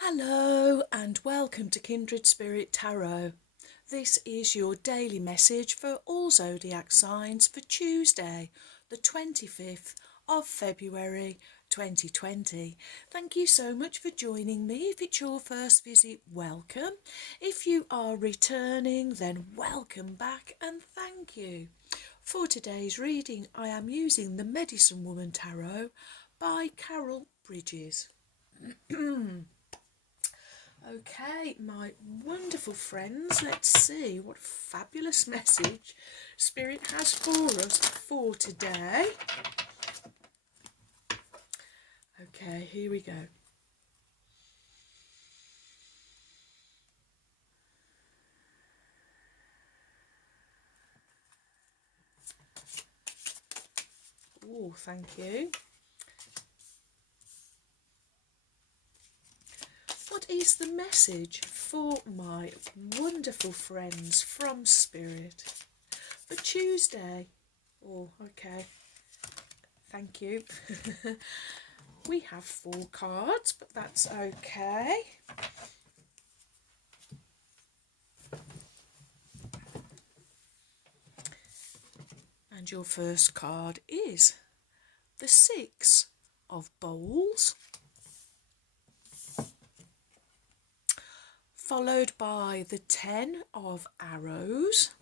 Hello and welcome to Kindred Spirit Tarot. This is your daily message for all zodiac signs for Tuesday, the 25th of February 2020. Thank you so much for joining me. If it's your first visit, welcome. If you are returning, then welcome back and thank you. For today's reading, I am using the Medicine Woman Tarot by Carol Bridges. Okay, my wonderful friends, let's see what fabulous message Spirit has for us for today. Okay, here we go. Oh, thank you. What is the message for my wonderful friends from Spirit for Tuesday? Oh, okay. Thank you. We have 4 cards, but that's okay. And your first card is the 6 of Bowls, followed by the 10 of Arrows,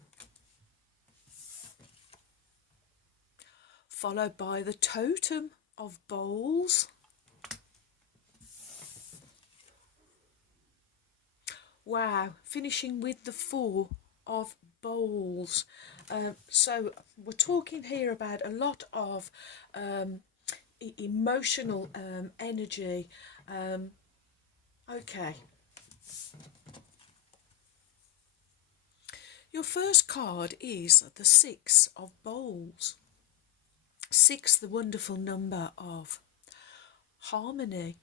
followed by the Totem of Bowls, wow, finishing with the 4 of Bowls. So we're talking here about a lot of emotional energy. Okay. Your first card is the 6 of Bowls. 6, the wonderful number of harmony,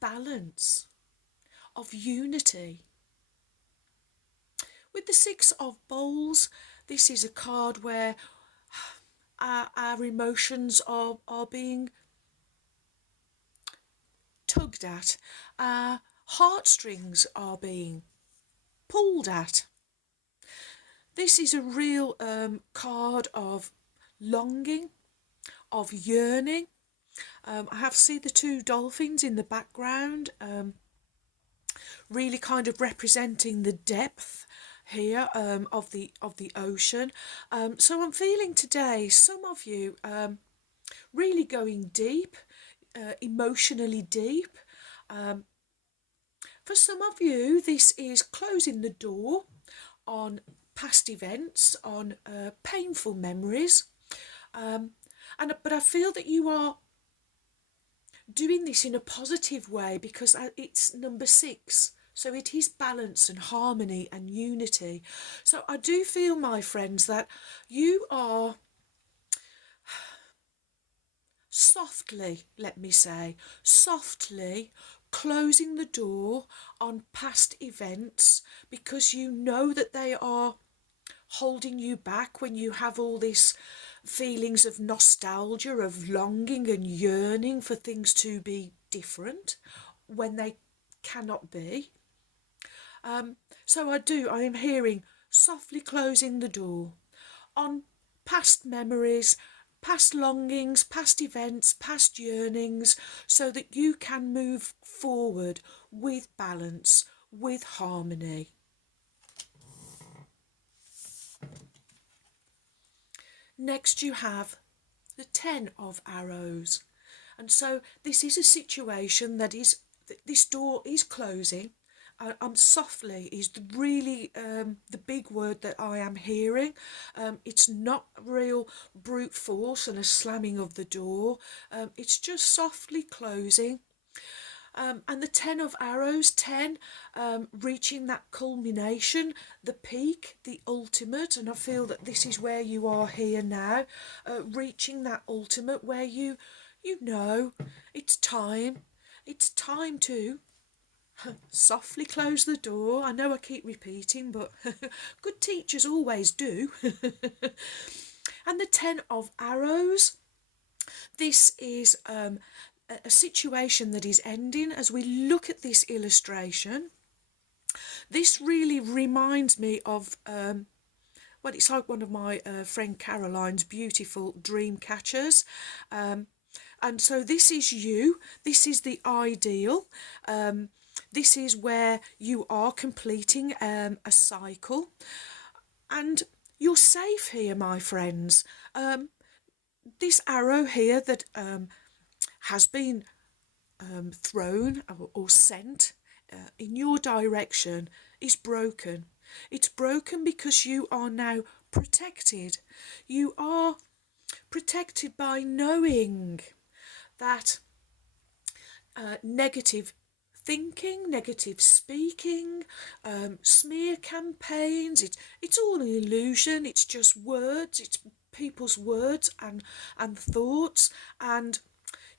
balance, of unity. With the 6 of Bowls, this is a card where our emotions are being tugged at, our heartstrings are being pulled at. This is a real card of longing, of yearning. I have seen the 2 dolphins in the background, really kind of representing the depth here of the ocean. So I'm feeling today some of you really going deep, emotionally deep. For some of you, this is closing the door on past events, on painful memories. But I feel that you are doing this in a positive way because it's number 6. So it is balance and harmony and unity. So I do feel, my friends, that you are softly, let me say, softly closing the door on past events because you know that they are holding you back when you have all this feelings of nostalgia, of longing and yearning for things to be different when they cannot be. So I am hearing softly closing the door on past memories, past longings, past events, past yearnings, so that you can move forward with balance, with harmony. Next you have the 10 of Arrows. And so this is a situation that is, this door is closing. Softly is really the big word that I am hearing. It's not real brute force and a slamming of the door. It's just softly closing. And the 10 of Arrows, 10, reaching that culmination, the peak, the ultimate. And I feel that this is where you are here now, reaching that ultimate where you know it's time to softly close the door. I know I keep repeating, but good teachers always do. And the 10 of Arrows, this is a situation that is ending. As we look at this illustration, this really reminds me of well, it's like one of my friend Caroline's beautiful dream catchers. And so this is you, this is the ideal. This is where you are completing a cycle, and you're safe here, my friends. This arrow here that has been thrown or sent in your direction is broken. It's broken because you are now protected. You are protected by knowing that negative thinking, negative speaking, smear campaigns, it's all an illusion. It's just words, it's people's words and thoughts. And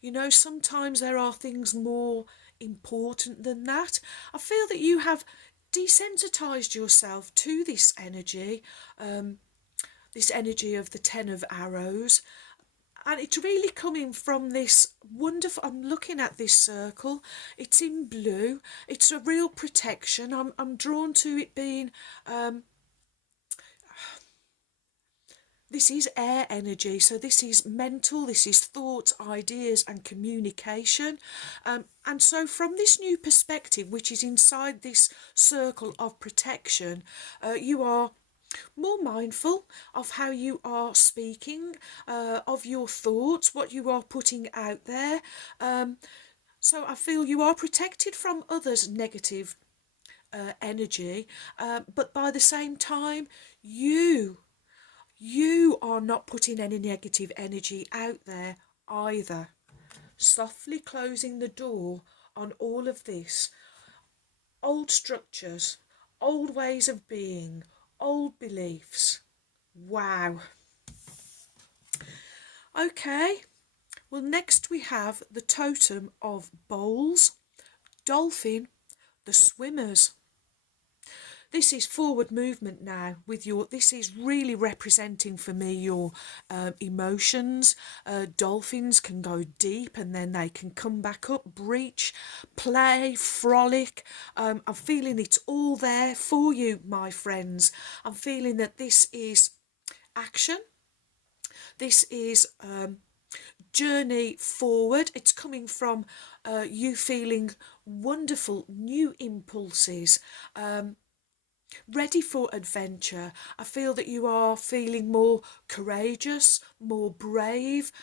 you know, sometimes there are things more important than that. I feel that you have desensitized yourself to this energy of the Ten of Arrows. And it's really coming from this wonderful, I'm looking at this circle, it's in blue, it's a real protection. I'm drawn to it being, this is air energy, so this is mental, this is thoughts, ideas and communication. And so from this new perspective, which is inside this circle of protection, you are more mindful of how you are speaking, of your thoughts, what you are putting out there. So I feel you are protected from others' negative energy, but by the same time, you are not putting any negative energy out there either. Softly closing the door on all of this. Old structures, old ways of being, old beliefs. Wow. Okay, well, next we have the totem of bowls, dolphin, the swimmers. This is forward movement now with your, this is really representing for me your emotions. Dolphins can go deep and then they can come back up, breach, play, frolic. I'm feeling it's all there for you, my friends. I'm feeling that this is action. This is journey forward. It's coming from you feeling wonderful new impulses, ready for adventure. I feel that you are feeling more courageous, more brave,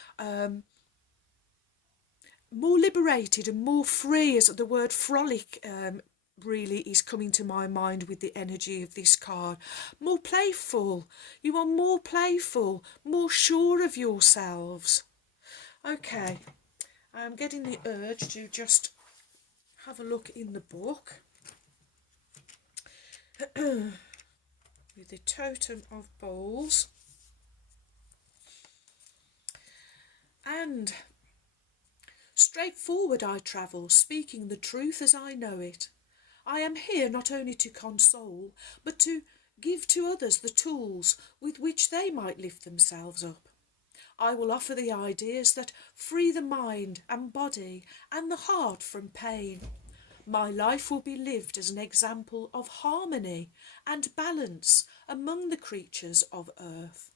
more liberated and more free, as the word frolic really is coming to my mind with the energy of this card. More playful. You are more playful, more sure of yourselves. Okay, I'm getting the urge to just have a look in the book. With the totem of bowls. And straightforward I travel, speaking the truth as I know it. I am here not only to console, but to give to others the tools with which they might lift themselves up. I will offer the ideas that free the mind and body and the heart from pain. My life will be lived as an example of harmony and balance among the creatures of earth.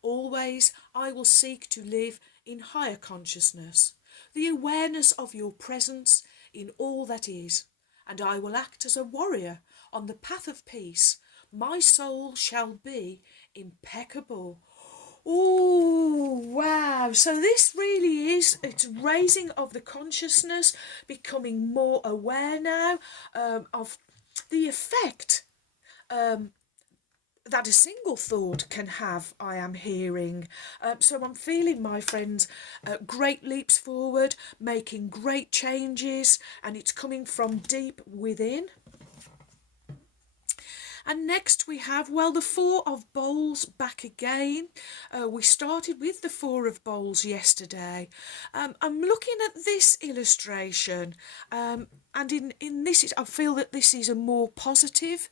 Always I will seek to live in higher consciousness, the awareness of your presence in all that is, and I will act as a warrior on the path of peace. My soul shall be impeccable. Oh, wow. So this really is, it's raising of the consciousness, becoming more aware now of the effect that a single thought can have, I am hearing. So I'm feeling, my friends, great leaps forward, making great changes, and it's coming from deep within. And next we have, well, the Four of Bowls back again. We started with the Four of Bowls yesterday. I'm looking at this illustration, and in this, I feel that this is a more positive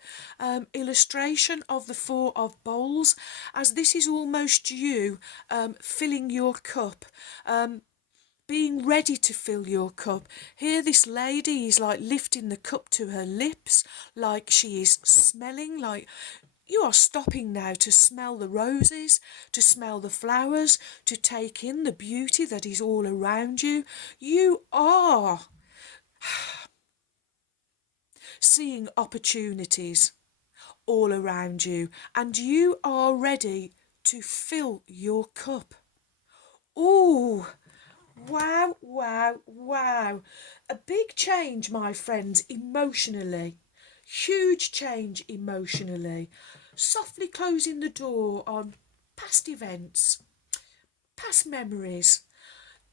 illustration of the Four of Bowls, as this is almost you filling your cup. being ready to fill your cup. Here this lady is like lifting the cup to her lips, like she is smelling, like you are stopping now to smell the roses, to smell the flowers, to take in the beauty that is all around you. You are seeing opportunities all around you, and you are ready to fill your cup. Ooh, wow, wow, wow. A big change, my friends, emotionally. Huge change emotionally. Softly closing the door on past events, past memories.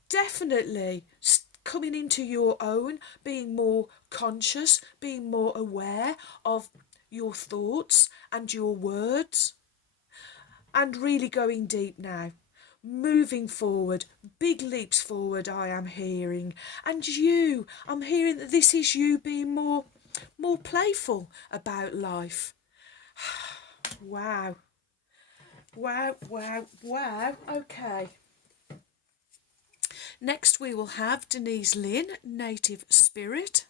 Definitely coming into your own, being more conscious, being more aware of your thoughts and your words, and really going deep now. Moving forward, big leaps forward I am hearing. And you, I'm hearing that this is you being more playful about life. Wow. Wow, wow, wow. Okay. Next we will have Denise Lynn, Native Spirit.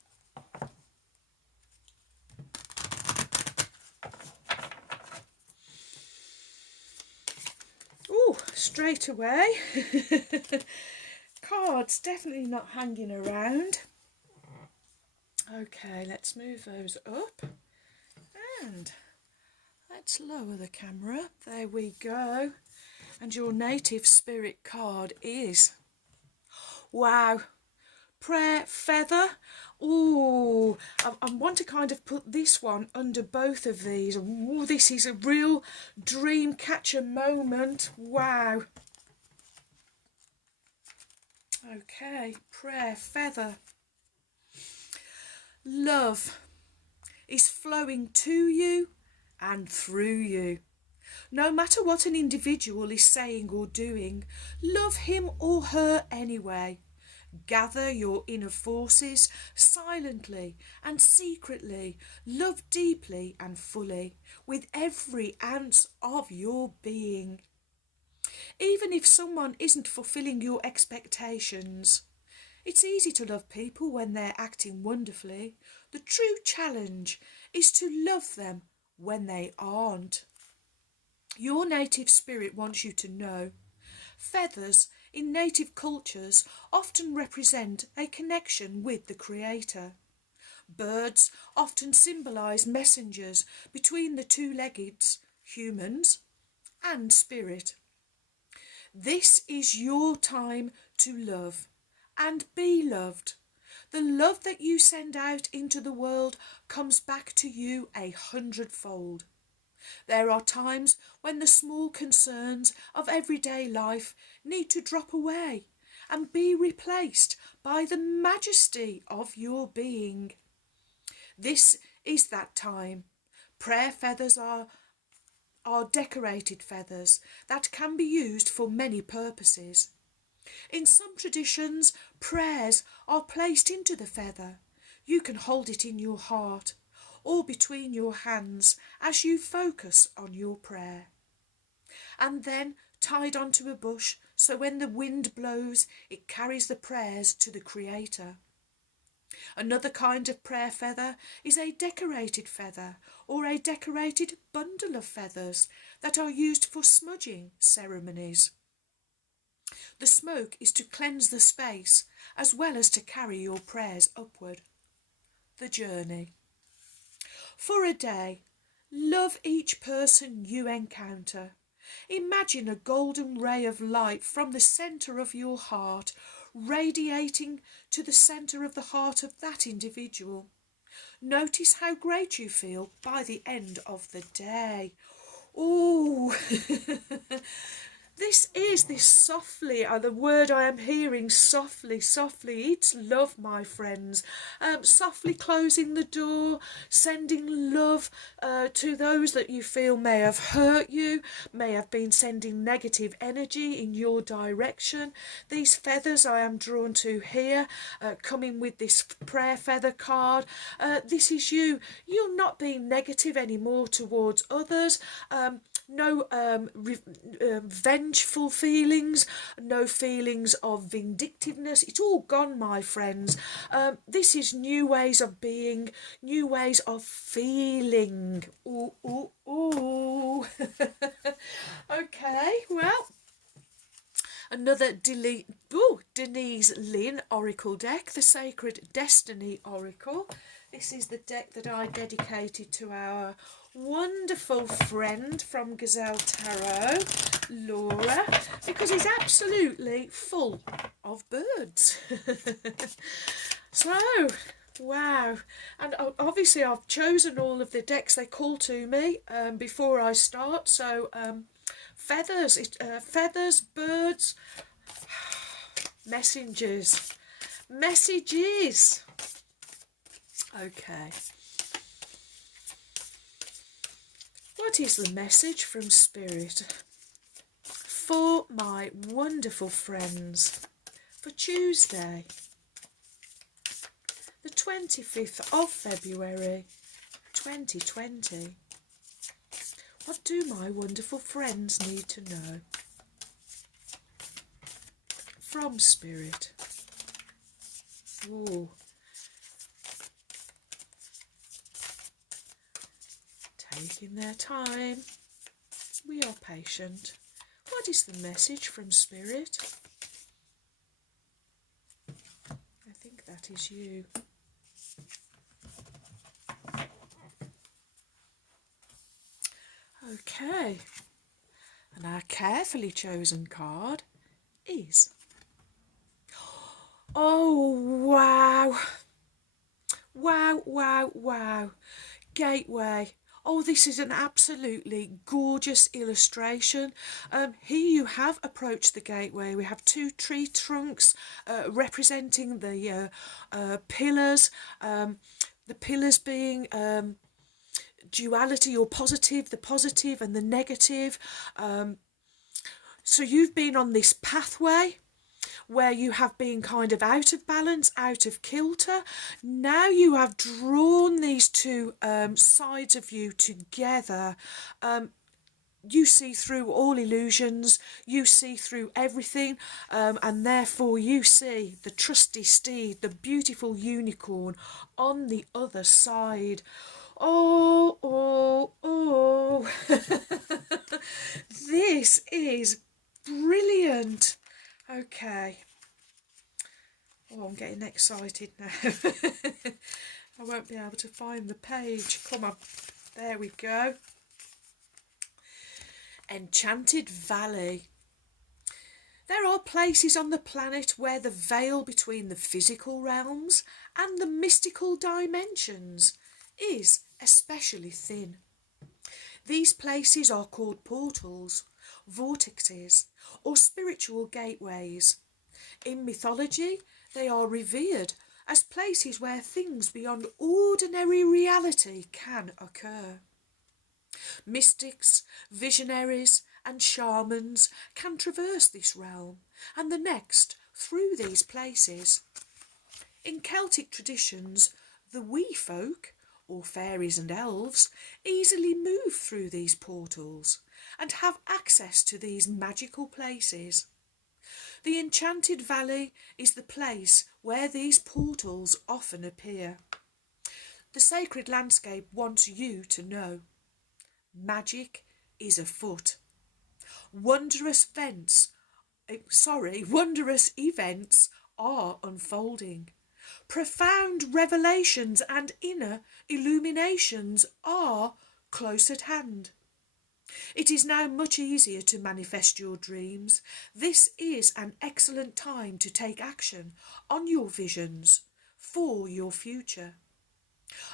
Oh, straight away. Cards definitely not hanging around. Okay, let's move those up. And let's lower the camera. There we go. And your Native Spirit card is... Wow. Prayer Feather. Ooh, I want to kind of put this one under both of these. Ooh, this is a real dream catcher moment. Wow. Okay, Prayer Feather. Love is flowing to you and through you. No matter what an individual is saying or doing, love him or her anyway. Gather your inner forces silently and secretly. Love deeply and fully with every ounce of your being. Even if someone isn't fulfilling your expectations, it's easy to love people when they're acting wonderfully. The true challenge is to love them when they aren't. Your native spirit wants you to know feathers in native cultures often represent a connection with the Creator. Birds often symbolise messengers between the two-legged humans and spirit. This is your time to love and be loved. The love that you send out into the world comes back to you 100-fold. There are times when the small concerns of everyday life need to drop away and be replaced by the majesty of your being. This is that time. Prayer feathers are decorated feathers that can be used for many purposes. In some traditions, prayers are placed into the feather. You can hold it in your heart or between your hands as you focus on your prayer. And then tied onto a bush so when the wind blows it carries the prayers to the Creator. Another kind of prayer feather is a decorated feather or a decorated bundle of feathers that are used for smudging ceremonies. The smoke is to cleanse the space as well as to carry your prayers upward. The journey. For a day, love each person you encounter. Imagine a golden ray of light from the centre of your heart radiating to the centre of the heart of that individual. Notice how great you feel by the end of the day. Ooh, this softly, the word I am hearing, softly, softly. It's love, my friends. Softly closing the door, sending love to those that you feel may have hurt you, may have been sending negative energy in your direction. These feathers I am drawn to here, coming with this prayer feather card. This is you. You're not being negative anymore towards others. No vengeance vengeful feelings, no feelings of vindictiveness. It's all gone, my friends. This is new ways of being, new ways of feeling. Ooh, ooh, ooh. Okay, well, another Denise Lynn Oracle deck, the Sacred Destiny Oracle. This is the deck that I dedicated to our wonderful friend from Gazelle Tarot, Laura, because it's absolutely full of birds. So, wow. And obviously I've chosen all of the decks they call to me before I start. So, feathers, birds, messages. Okay. What is the message from Spirit for my wonderful friends for Tuesday, the 25th of February 2020? What do my wonderful friends need to know from Spirit? Ooh. Taking their time. We are patient. What is the message from Spirit? I think that is you. Okay. And our carefully chosen card is... Oh, wow. Wow. Gateway. Oh, this is an absolutely gorgeous illustration. Here you have approached the gateway. We have two tree trunks representing the pillars. The pillars being duality or positive, the positive and the negative. So you've been on this pathway where you have been kind of out of balance, out of kilter. Now you have drawn these two sides of you together. You see through all illusions, you see through everything, and therefore you see the trusty steed, the beautiful unicorn on the other side. Oh. This is brilliant. Okay. Oh, I'm getting excited now. I won't be able to find the page. Come on. There we go. Enchanted Valley. There are places on the planet where the veil between the physical realms and the mystical dimensions is especially thin. These places are called portals, vortexes, or spiritual gateways. In mythology, they are revered as places where things beyond ordinary reality can occur. Mystics, visionaries, and shamans can traverse this realm and the next through these places. In Celtic traditions, the wee folk, or fairies and elves, easily move through these portals and have access to these magical places. The Enchanted Valley is the place where these portals often appear. The sacred landscape wants you to know. Magic is afoot. Wondrous events are unfolding. Profound revelations and inner illuminations are close at hand. It is now much easier to manifest your dreams. This is an excellent time to take action on your visions for your future.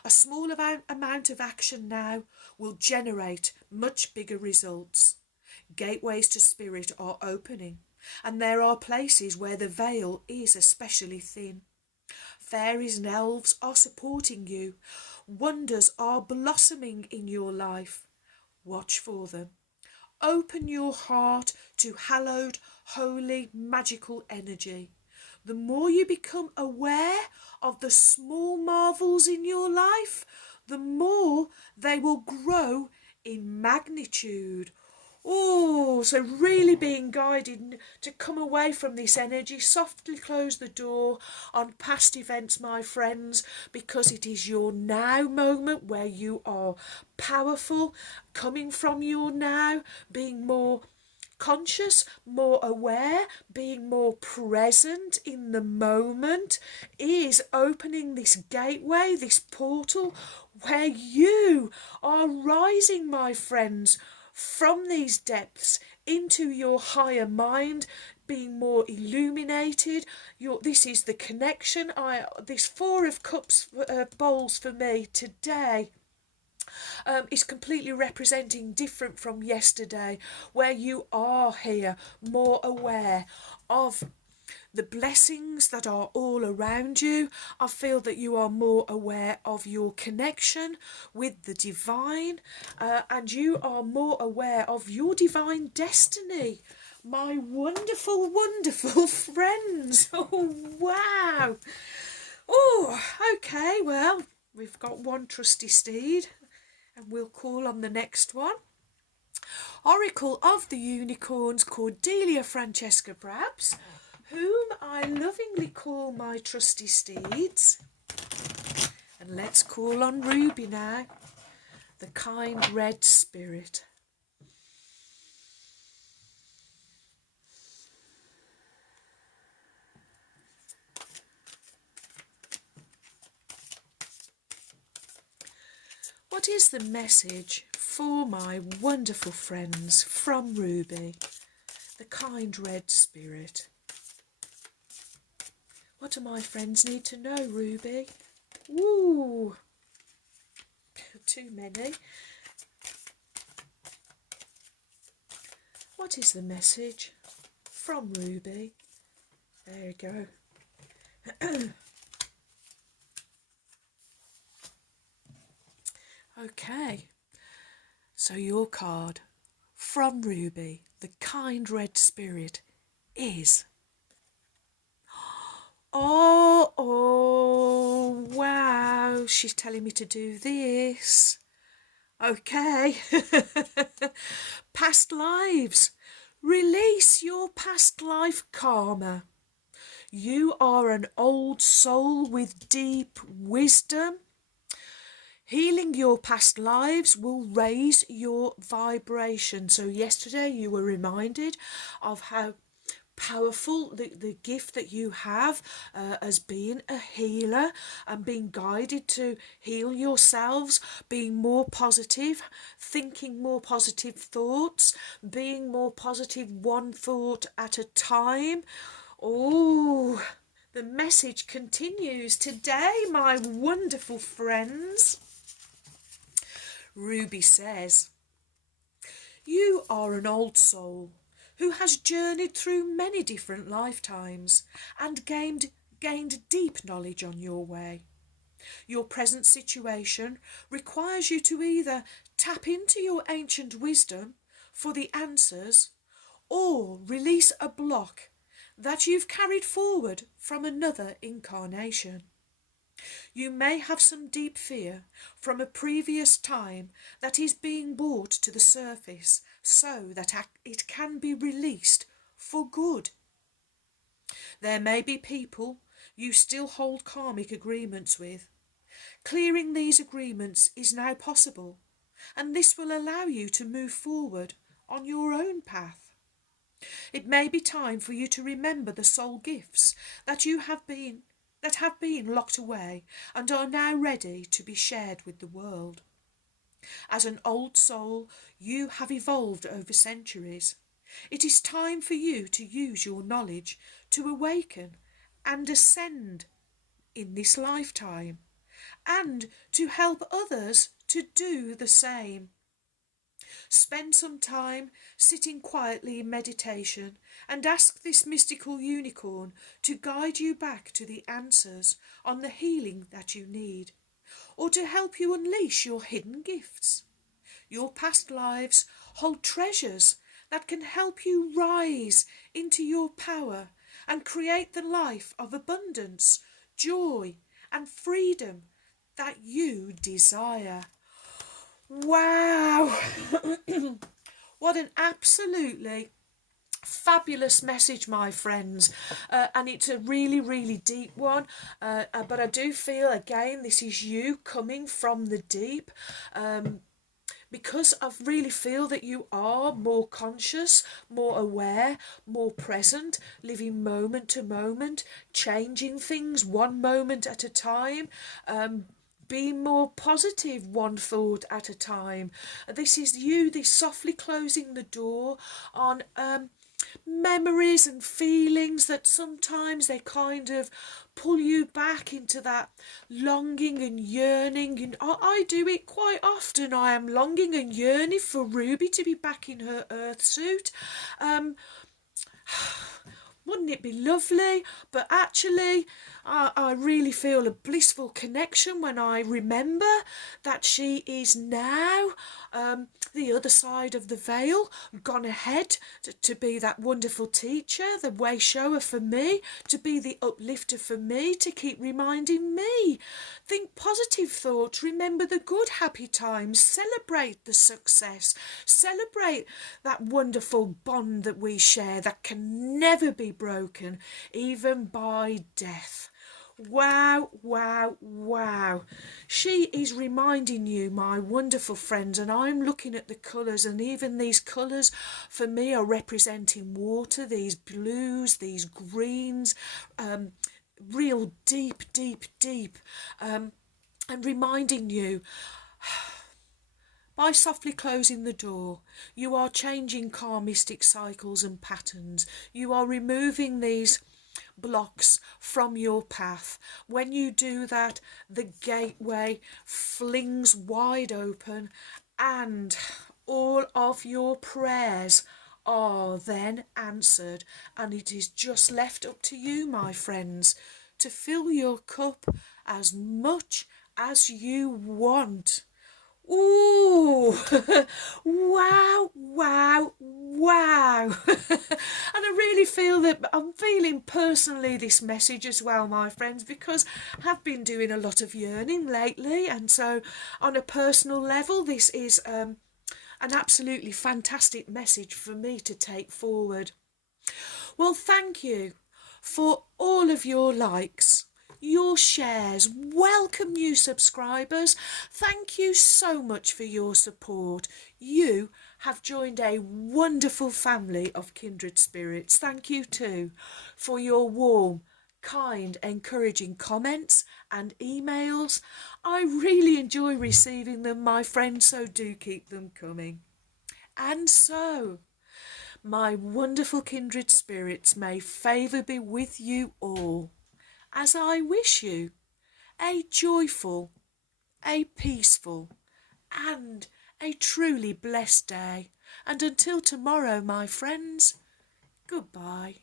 A small amount of action now will generate much bigger results. Gateways to spirit are opening, and there are places where the veil is especially thin. Fairies and elves are supporting you. Wonders are blossoming in your life. Watch for them. Open your heart to hallowed, holy, magical energy. The more you become aware of the small marvels in your life, the more they will grow in magnitude. Oh, so really being guided to come away from this energy. Softly close the door on past events, my friends, because it is your now moment where you are powerful, coming from your now, being more conscious, more aware, being more present in the moment, is opening this gateway, this portal where you are rising, my friends, from these depths into your higher mind, being more illuminated. This is the connection. This Four of Cups bowls for me today is completely representing different from yesterday, where you are here more aware of the blessings that are all around you. I feel that you are more aware of your connection with the divine, and you are more aware of your divine destiny. My wonderful, wonderful friends. Oh, wow. Oh, okay, well, we've got one trusty steed, and we'll call on the next one. Oracle of the Unicorns, Cordelia Francesca Brabs, whom I lovingly call my trusty steeds. And let's call on Ruby now, the kind red spirit. What is the message for my wonderful friends from Ruby, the kind red spirit? What do my friends need to know, Ruby? Ooh, too many. What is the message from Ruby? There you go. Okay, so your card from Ruby, the kind red spirit, is... Oh, wow, she's telling me to do this. Okay. Past lives. Release your past life karma. You are an old soul with deep wisdom. Healing your past lives will raise your vibration. So yesterday you were reminded of how powerful the gift that you have as being a healer and being guided to heal yourselves, being more positive, thinking more positive thoughts, being more positive one thought at a time. Oh, the message continues today, my wonderful friends. Ruby says, you are an old soul who has journeyed through many different lifetimes and gained deep knowledge on your way. Your present situation requires you to either tap into your ancient wisdom for the answers or release a block that you've carried forward from another incarnation. You may have some deep fear from a previous time that is being brought to the surface so that it can be released for good. There may be people you still hold karmic agreements with. Clearing these agreements is now possible, and this will allow you to move forward on your own path. It may be time for you to remember the soul gifts that have been locked away and are now ready to be shared with the world. As an old soul, you have evolved over centuries. It is time for you to use your knowledge to awaken and ascend in this lifetime, and to help others to do the same. Spend some time sitting quietly in meditation and ask this mystical unicorn to guide you back to the answers on the healing that you need, or to help you unleash your hidden gifts. Your past lives hold treasures that can help you rise into your power and create the life of abundance, joy, and freedom that you desire. Wow! What an absolutely fabulous message, my friends, and it's a really, really deep one, but I do feel again this is you coming from the deep, because I really feel that you are more conscious, more aware, more present, living moment to moment, changing things one moment at a time, being more positive one thought at a time. This is you, this softly closing the door on memories and feelings that sometimes they kind of pull you back into that longing and yearning. And I do it quite often. I am longing and yearning for Ruby to be back in her earth suit. Um, wouldn't it be lovely? But actually, I really feel a blissful connection when I remember that she is now the other side of the veil, gone ahead to be that wonderful teacher, the way shower for me, to be the uplifter for me, to keep reminding me. Think positive thoughts, remember the good happy times, celebrate the success, celebrate that wonderful bond that we share that can never be broken, even by death. Wow, wow, wow. She is reminding you, my wonderful friends, and I'm looking at the colours, and even these colours for me are representing water, these blues, these greens, real deep, deep, deep, and reminding you, by softly closing the door, you are changing karmistic cycles and patterns. You are removing these blocks from your path. When you do that, the gateway flings wide open, and all of your prayers are then answered, and it is just left up to you, my friends, to fill your cup as much as you want. Ooh, wow, wow, wow. And I really feel that I'm feeling personally this message as well, my friends, because I have been doing a lot of yearning lately. And so on a personal level, this is an absolutely fantastic message for me to take forward. Well, thank you for all of your likes, your shares. Welcome, new subscribers. Thank you so much for your support. You have joined a wonderful family of kindred spirits. Thank you too for your warm, kind, encouraging comments and emails. I really enjoy receiving them, my friends, so do keep them coming. And so, my wonderful kindred spirits, may favour be with you all, as I wish you a joyful, a peaceful, and a truly blessed day. And until tomorrow, my friends, goodbye.